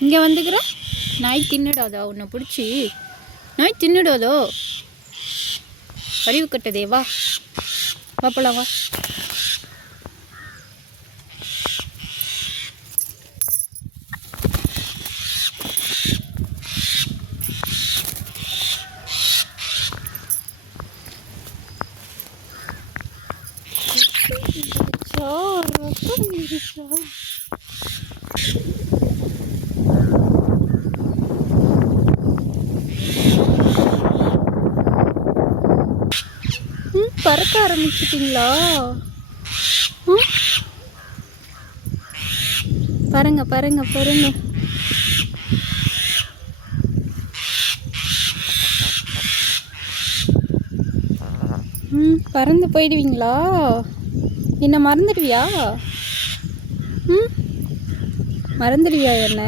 இங்கே வந்துக்கிற? நாய் தின்னுடாதா? உன்னை பிடிச்சி. நாய் தின்னுடாதோ? அறிவு கட்டதே வா வா போலாம் வா. ம், பறக்க ஆரம்பிச்சிட்டிங்களா? பாருங்க பாருங்க பாருங்க ம் பறந்து போயிடுவீங்களா? என்ன மறந்துடுவியா? ம்? மறந்துடுவியா என்ன?